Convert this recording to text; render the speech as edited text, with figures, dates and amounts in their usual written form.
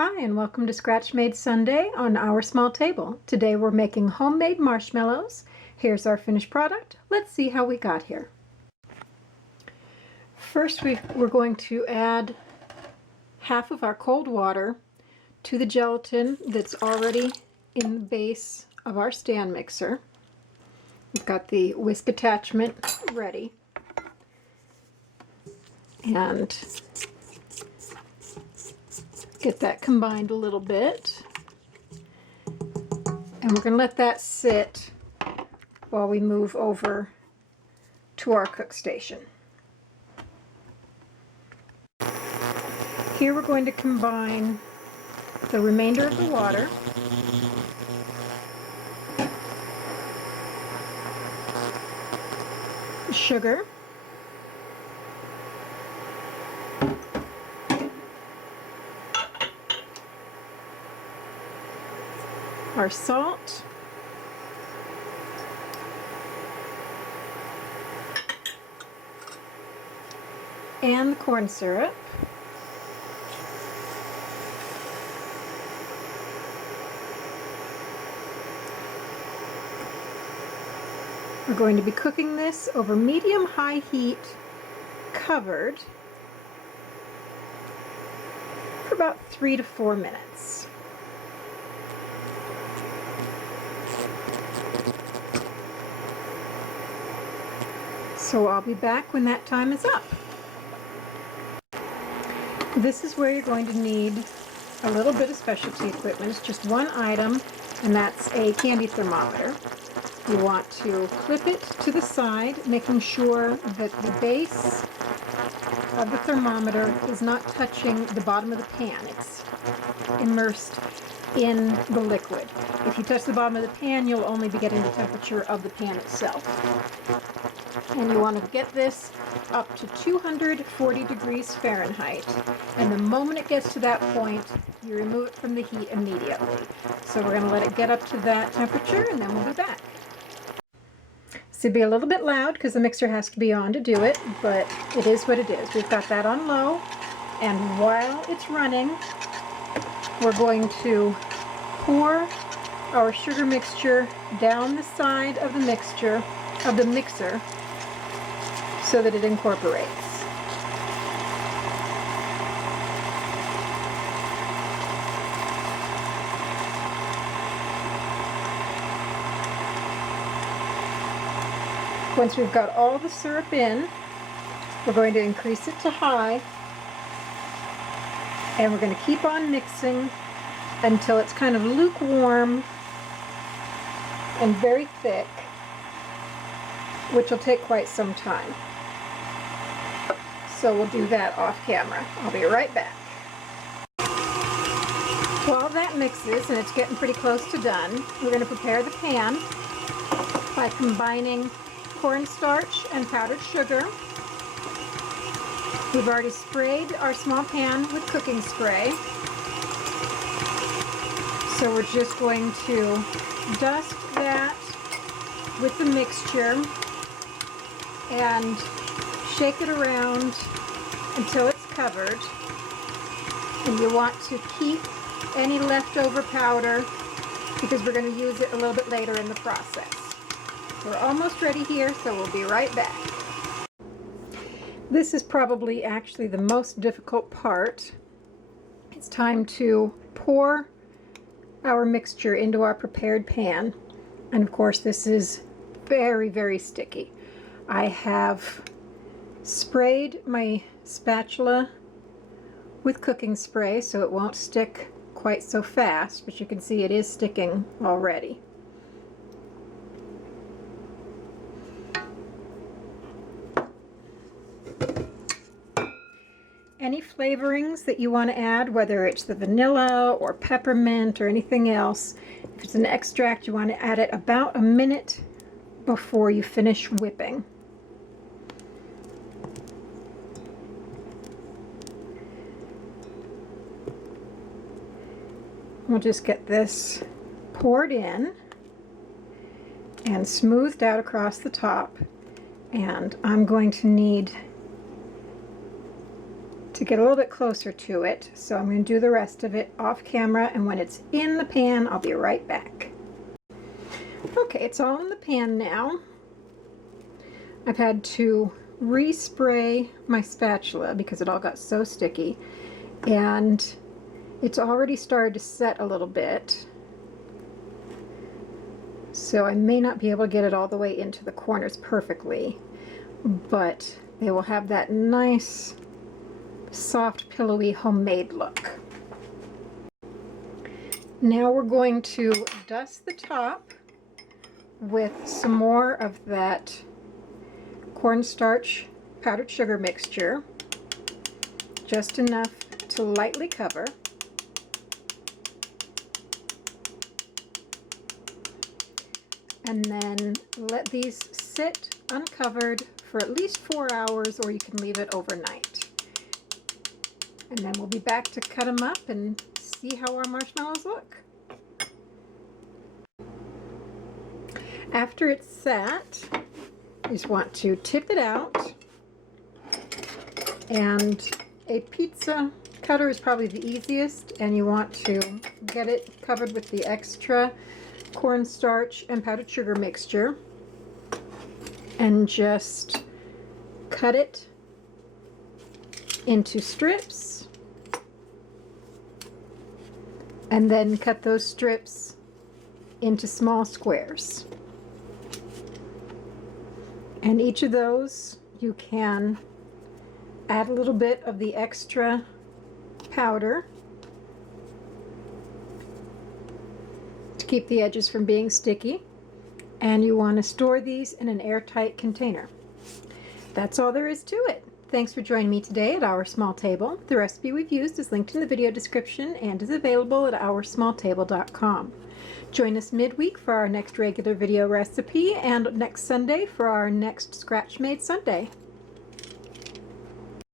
Hi, and welcome to Scratch Made Sunday on Our Small Table. Today we're making homemade marshmallows. Here's our finished product. Let's see how we got here. First we're going to add half of our cold water to the gelatin that's already in the base of our stand mixer. We've got the whisk attachment ready. And get that combined a little bit. And we're going to let that sit while we move over to our cook station. Here we're going to combine the remainder of the water sugar, our salt, and the corn syrup. We're going to be cooking this over medium-high heat, covered, for about 3 to 4 minutes. So I'll be back when that time is up. This is where you're going to need a little bit of specialty equipment. It's just one item, and that's a candy thermometer. You want to clip it to the side, making sure that the base of the thermometer is not touching the bottom of the pan. It's immersed in the liquid. If you touch the bottom of the pan, you'll only be getting the temperature of the pan itself. And you want to get this up to 240 degrees Fahrenheit. And the moment it gets to that point, you remove it from the heat immediately. So we're going to let it get up to that temperature, and then we'll be back. So it'll be a little bit loud because the mixer has to be on to do it, but it is what it is. We've got that on low, and while it's running, we're going to pour our sugar mixture down the side of the mixer so that it incorporates. Once we've got all the syrup in, we're going to increase it to high, and we're going to keep on mixing until it's kind of lukewarm and very thick, which will take quite some time. So we'll do that off camera. I'll be right back. While that mixes, and it's getting pretty close to done, we're going to prepare the pan by combining cornstarch and powdered sugar. We've already sprayed our small pan with cooking spray. So we're just going to dust that with the mixture and shake it around until it's covered. And you want to keep any leftover powder because we're going to use it a little bit later in the process. We're almost ready here, so we'll be right back. This is probably actually the most difficult part. It's time to pour our mixture into our prepared pan. And of course, this is very, very sticky. I have sprayed my spatula with cooking spray so it won't stick quite so fast, but you can see it is sticking already. Any flavorings that you want to add, whether it's the vanilla or peppermint or anything else, if it's an extract, you want to add it about a minute before you finish whipping. We'll just get this poured in and smoothed out across the top, and I'm going to need to get a little bit closer to it. So I'm going to do the rest of it off camera, and when it's in the pan, I'll be right back. Okay, it's all in the pan now. I've had to respray my spatula because it all got so sticky, and it's already started to set a little bit. So I may not be able to get it all the way into the corners perfectly, but they will have that nice, soft, pillowy, homemade look. Now we're going to dust the top with some more of that cornstarch powdered sugar mixture, just enough to lightly cover. And then let these sit uncovered for at least 4 hours, or you can leave it overnight. And then we'll be back to cut them up and see how our marshmallows look. After it's sat, you just want to tip it out, and a pizza cutter is probably the easiest, and you want to get it covered with the extra cornstarch and powdered sugar mixture and just cut it into strips, and then cut those strips into small squares. And each of those you can add a little bit of the extra powder to keep the edges from being sticky, and you want to store these in an airtight container. That's all there is to it. Thanks for joining me today at Our Small Table. The recipe we've used is linked in the video description and is available at oursmalltable.com. Join us midweek for our next regular video recipe, and next Sunday for our next Scratch Made Sunday.